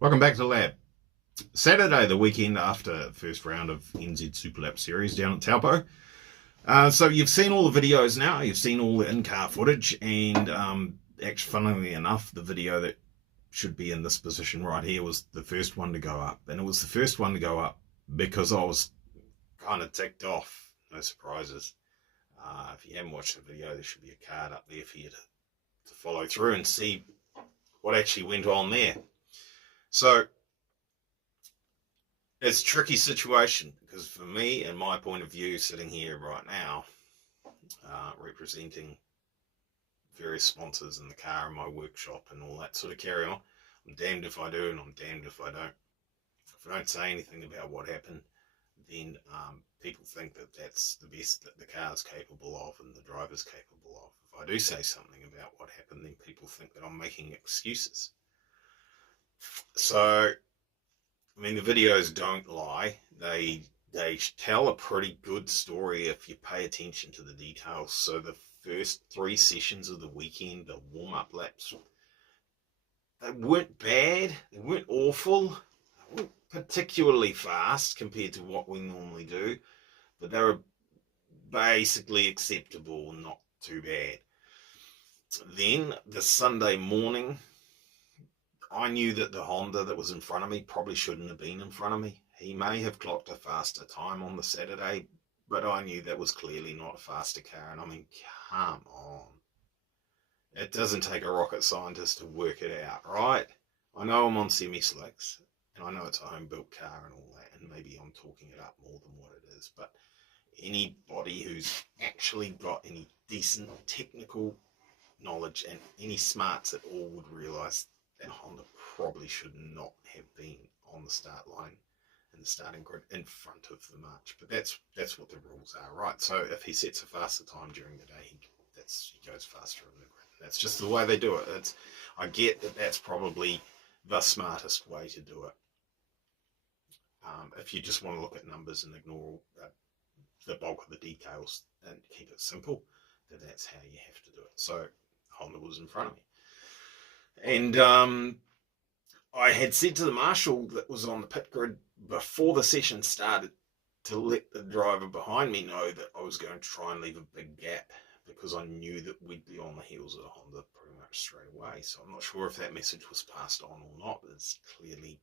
Welcome back to the lab. Saturday, the weekend after the first round of NZ Superlap Series down at Taupo. So you've seen all the videos now, you've seen all the in-car footage, and actually, funnily enough, the video that should be in this position right here was the first one to go up. And it was the first one to go up because I was kind of ticked off. No surprises. If you haven't watched the video, there should be a card up there for you to follow through and see what actually went on there. So it's a tricky situation because for me, and my point of view, sitting here right now, representing various sponsors in the car and my workshop and all that sort of carry on, I'm damned if I do and I'm damned if I don't. If I don't say anything about what happened, then people think that that's the best that the car's capable of and the driver's capable of. If I do say something about what happened, then people think that I'm making excuses. So, I mean, the videos don't lie. They tell a pretty good story if you pay attention to the details. So the first 3 sessions of the weekend, the warm-up laps, they weren't bad. They weren't awful. They weren't particularly fast compared to what we normally do. But they were basically acceptable and not too bad. Then the Sunday morning, I knew that the Honda that was in front of me probably shouldn't have been in front of me. He may have clocked a faster time on the Saturday, but I knew that was clearly not a faster car. And I mean, come on. It doesn't take a rocket scientist to work it out, right? I know I'm on semi-slicks, and I know it's a home-built car and all that, and maybe I'm talking it up more than what it is, but anybody who's actually got any decent technical knowledge and any smarts at all would realise that Honda probably should not have been on the start line in the starting grid in front of the march. But that's what the rules are, right? So if he sets a faster time during the day, he goes faster in the grid. That's just the way they do it. I get that that's probably the smartest way to do it. If you just want to look at numbers and ignore the bulk of the details and keep it simple, then that's how you have to do it. So Honda was in front of me. And I had said to the marshal that was on the pit grid before the session started to let the driver behind me know that I was going to try and leave a big gap because I knew that we'd be on the heels of the Honda pretty much straight away. So I'm not sure if that message was passed on or not. It clearly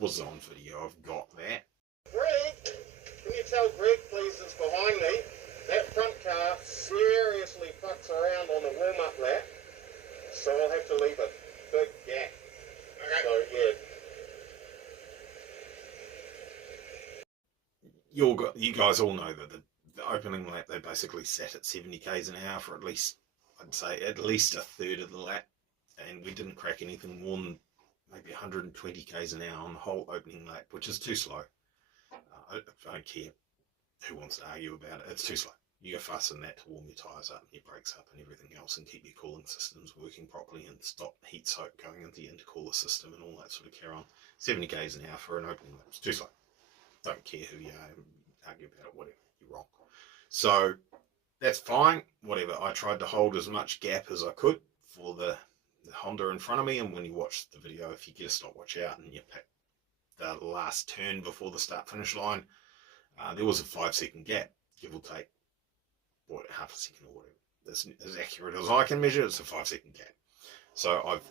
was on video. I've got that. Greg, can you tell Greg, please, that's behind me, that front car seriously fucks around on the warm-up lap, so I'll have to leave a big gap. Okay. So, yeah. You guys all know that the opening lap, they basically sat at 70 k's an hour for at least, I'd say, at least a third of the lap. And we didn't crack anything more than maybe 120 k's an hour on the whole opening lap, which is too slow. I don't care who wants to argue about it. It's too slow. You go faster than that to warm your tyres up and your brakes up and everything else and keep your cooling systems working properly and stop heat soak going into the intercooler system and all that sort of carry on. 70 k's an hour for an opening lap. It's too slow. Don't care who you argue about it, whatever. You're wrong. So that's fine, whatever. I tried to hold as much gap as I could for the Honda in front of me, and when you watch the video, if you get a stopwatch out and you pick the last turn before the start-finish line, there was a 5-second gap, give or take. Half a second or whatever. That's as accurate as I can measure. It's a 5-second gap. So I've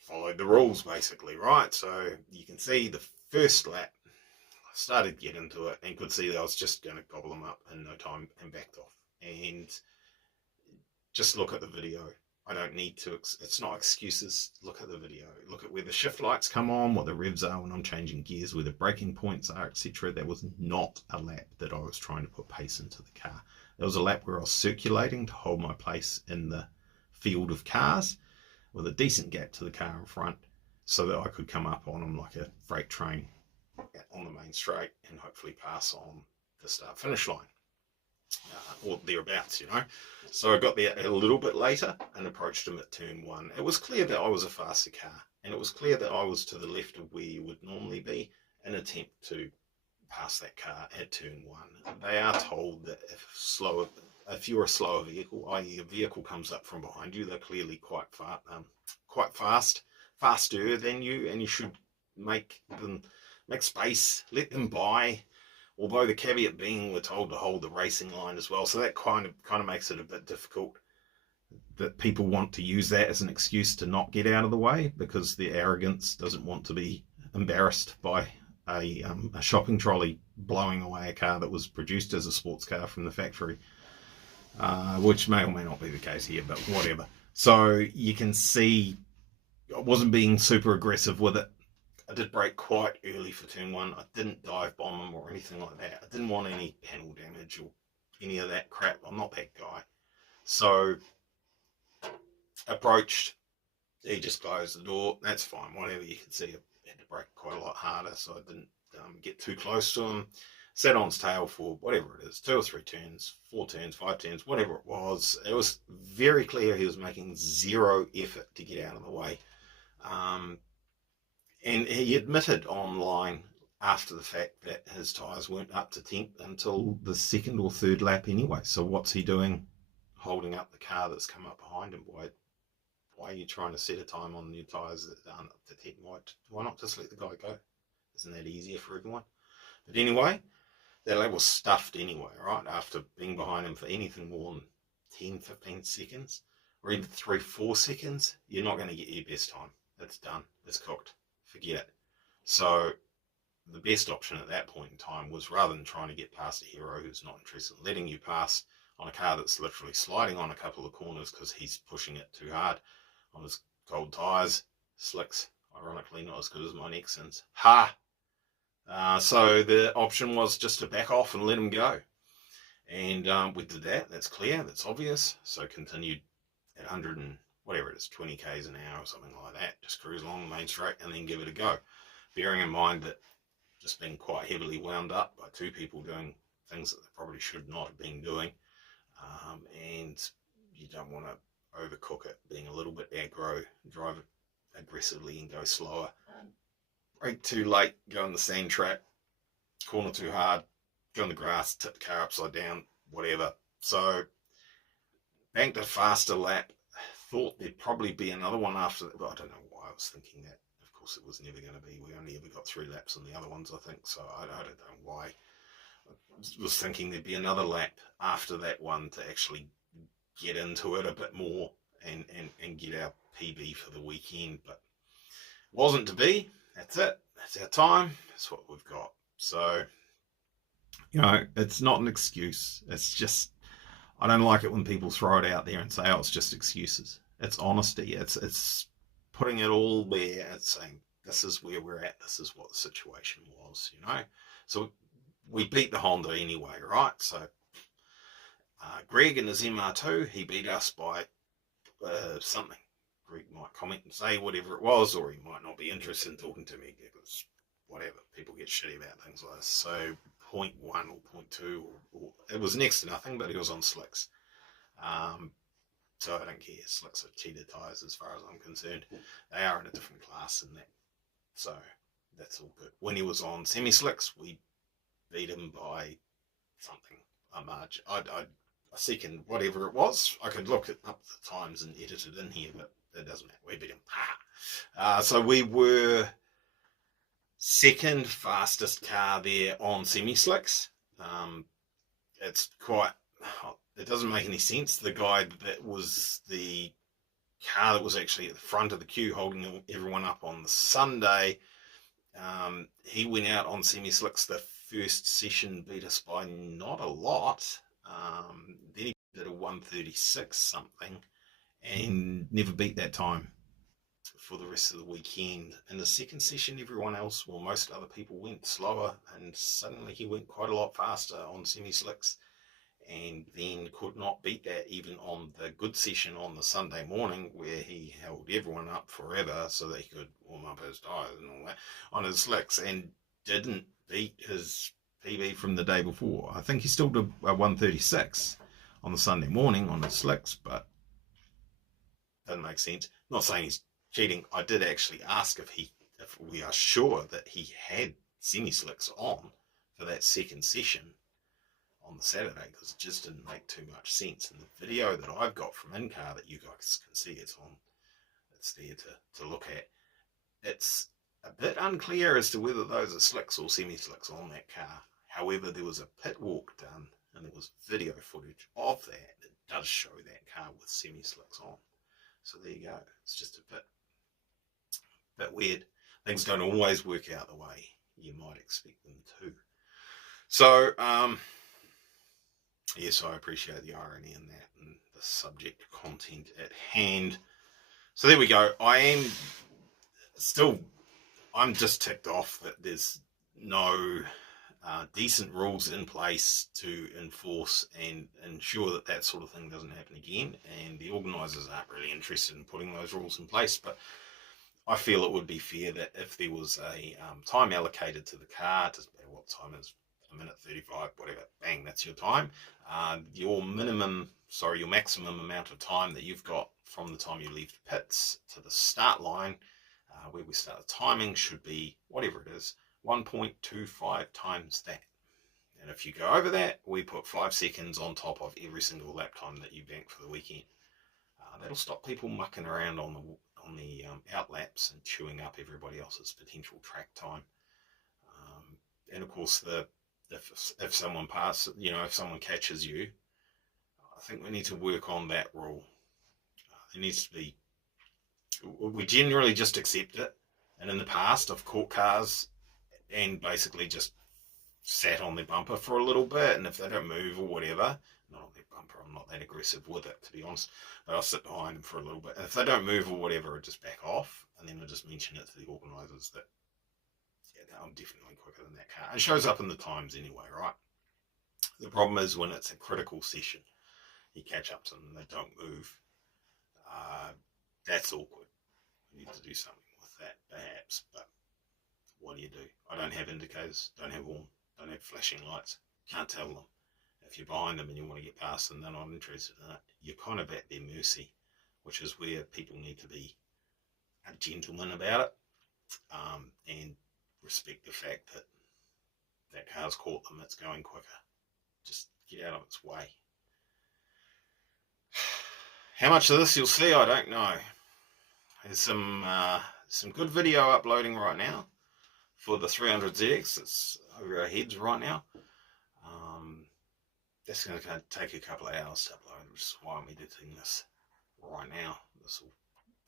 followed the rules basically, right? So you can see the first lap, I started to get into it and could see that I was just going to gobble them up in no time and backed off. And just look at the video. I don't need to, it's not excuses. Look at the video. Look at where the shift lights come on, what the revs are when I'm changing gears, where the braking points are, etc. That was not a lap that I was trying to put pace into the car. There was a lap where I was circulating to hold my place in the field of cars with a decent gap to the car in front so that I could come up on them like a freight train on the main straight and hopefully pass on the start-finish line. Or thereabouts, you know. So I got there a little bit later and approached him at turn 1. It was clear that I was a faster car, and it was clear that I was to the left of where you would normally be in an attempt to pass that car at turn 1. They are told that if you're a slower vehicle, i.e. a vehicle comes up from behind you, they're clearly quite fast, faster than you, and you should make space, let them buy. Although the caveat being we're told to hold the racing line as well, so that kind of makes it a bit difficult. That people want to use that as an excuse to not get out of the way because their arrogance doesn't want to be embarrassed by a shopping trolley blowing away a car that was produced as a sports car from the factory, which may or may not be the case here, but whatever. So you can see I wasn't being super aggressive with it. I did brake quite early for turn 1. I didn't dive bomb him or anything like that. I didn't want any panel damage or any of that crap. I'm not that guy. So approached, he just closed the door. That's fine, whatever. You can see I had to brake quite a lot harder, so I didn't get too close to him. Sat on his tail for whatever it is, 2 or 3 turns, 4 turns, 5 turns, whatever it was. It was very clear he was making zero effort to get out of the way. And he admitted online after the fact that his tyres weren't up to temp until the 2nd or 3rd lap anyway. So what's he doing holding up the car that's come up behind him? Why are you trying to set a time on your tyres that aren't up to temp? Why not just let the guy go? Isn't that easier for everyone? But anyway, that lap was stuffed anyway, right? After being behind him for anything more than 10, 15 seconds, or even 3, 4 seconds, you're not going to get your best time. It's done. It's cooked. Forget it. So the best option at that point in time was, rather than trying to get past a hero who's not interested in letting you pass on a car that's literally sliding on a couple of corners because he's pushing it too hard on his cold tyres, slicks, ironically not as good as my Nexons. So the option was just to back off and let him go. And we did that. That's clear. That's obvious. So continued at 100 and whatever it is, 20 k's an hour or something like that. Just cruise along the main straight and then give it a go. Bearing in mind that just being quite heavily wound up by 2 people doing things that they probably should not have been doing. And you don't want to overcook it, being a little bit aggro, drive it aggressively and go slower. Brake too late, go on the sand trap, corner too hard, go on the grass, tip the car upside down, whatever. So banked a faster lap. Thought there'd probably be another one after that, but I don't know why I was thinking that. Of course, it was never going to be. We only ever got 3 laps on the other ones, I think. So I don't know why. I was thinking there'd be another lap after that one to actually get into it a bit more and get our PB for the weekend, but it wasn't to be. That's it. That's our time. That's what we've got. So, it's not an excuse. It's just, I don't like it when people throw it out there and say, oh, it's just excuses. It's honesty. It's putting it all there and saying, this is where we're at. This is what the situation was, So we beat the Honda anyway, right? So Greg in his MR2, he beat us by something. Greg might comment and say whatever it was, or he might not be interested in talking to me because whatever, people get shitty about things like this. So 0.1 or 0.2, or it was next to nothing, but he was on slicks. So I don't care. Slicks are cheater tyres as far as I'm concerned. They are in a different class than that. So that's all good. When he was on semi-slicks, we beat him by something, a margin. I second, whatever it was. I could look up the times and edit it in here, but it doesn't matter. We beat him. So we were second fastest car there on semi-slicks. It's quite, it doesn't make any sense. The guy that was the car that was actually at the front of the queue holding everyone up on the Sunday, he went out on semi-slicks the first session, beat us by not a lot. Then he did a 136 something and never beat that time for the rest of the weekend. In the second session, everyone else, well, most other people went slower, and suddenly he went quite a lot faster on semi-slicks, and then could not beat that even on the good session on the Sunday morning, where he held everyone up forever so that he could warm up his tyres and all that on his slicks, and didn't beat his PB from the day before. I think he still did a 136 on the Sunday morning on his slicks, but doesn't make sense. Not saying he's cheating. I did actually ask if we are sure that he had semi-slicks on for that second session on the Saturday, because it just didn't make too much sense. And the video that I've got from in-car that you guys can see, it's there to look at. It's a bit unclear as to whether those are slicks or semi-slicks on that car. However, there was a pit walk done, and there was video footage of that does show that car with semi-slicks on. So there you go. It's just a bit weird. Things don't always work out the way you might expect them to. So, yes, I appreciate the irony in that and the subject content at hand. So there we go. I'm just ticked off that there's no decent rules in place to enforce and ensure that that sort of thing doesn't happen again. And the organisers aren't really interested in putting those rules in place. But I feel it would be fair that if there was a time allocated to the car, doesn't matter what time it is, a minute 35, whatever, bang, that's your time. Your maximum amount of time that you've got from the time you leave the pits to the start line, where we start the timing, should be, whatever it is, 1.25 times that. And if you go over that, we put 5 seconds on top of every single lap time that you bank for the weekend. That'll stop people mucking around on the out laps and chewing up everybody else's potential track time. And of course, if someone passes, if someone catches you, I think we need to work on that rule. There needs to be. We generally just accept it, and in the past, I've caught cars and basically just sat on their bumper for a little bit, and if they don't move or whatever, not on their bumper, I'm not that aggressive with it, to be honest, but I'll sit behind them for a little bit, and if they don't move or whatever, I just back off, and then I just mention it to the organisers that, yeah, I'm definitely quicker than that car. It shows up in the times anyway, right? The problem is when it's a critical session, you catch up to them and they don't move. That's awkward. We need to do something with that, perhaps, but what do you do? I don't have indicators, don't have horn, don't have flashing lights, can't tell them. If you're behind them and you want to get past them, they're not interested in it. You're kind of at their mercy, which is where people need to be a gentleman about it, and respect the fact that that car's caught them, it's going quicker. Just get out of its way. How much of this you'll see, I don't know. There's some good video uploading right now for the 300ZX. It's over our heads right now. That's going to take a couple of hours to upload, which is why I'm editing this right now. This will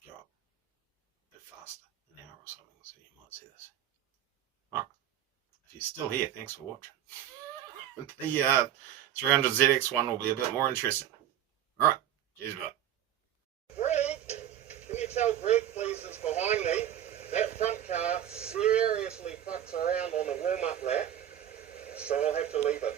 go up a bit faster, an hour or something, so you might see this. Alright, if you're still here, thanks for watching. The 300ZX one will be a bit more interesting. Alright, cheers, bye. Greg, can you tell Greg, please, that's behind me, that front car seriously fucks around on the warm-up lap, so I'll have to leave it.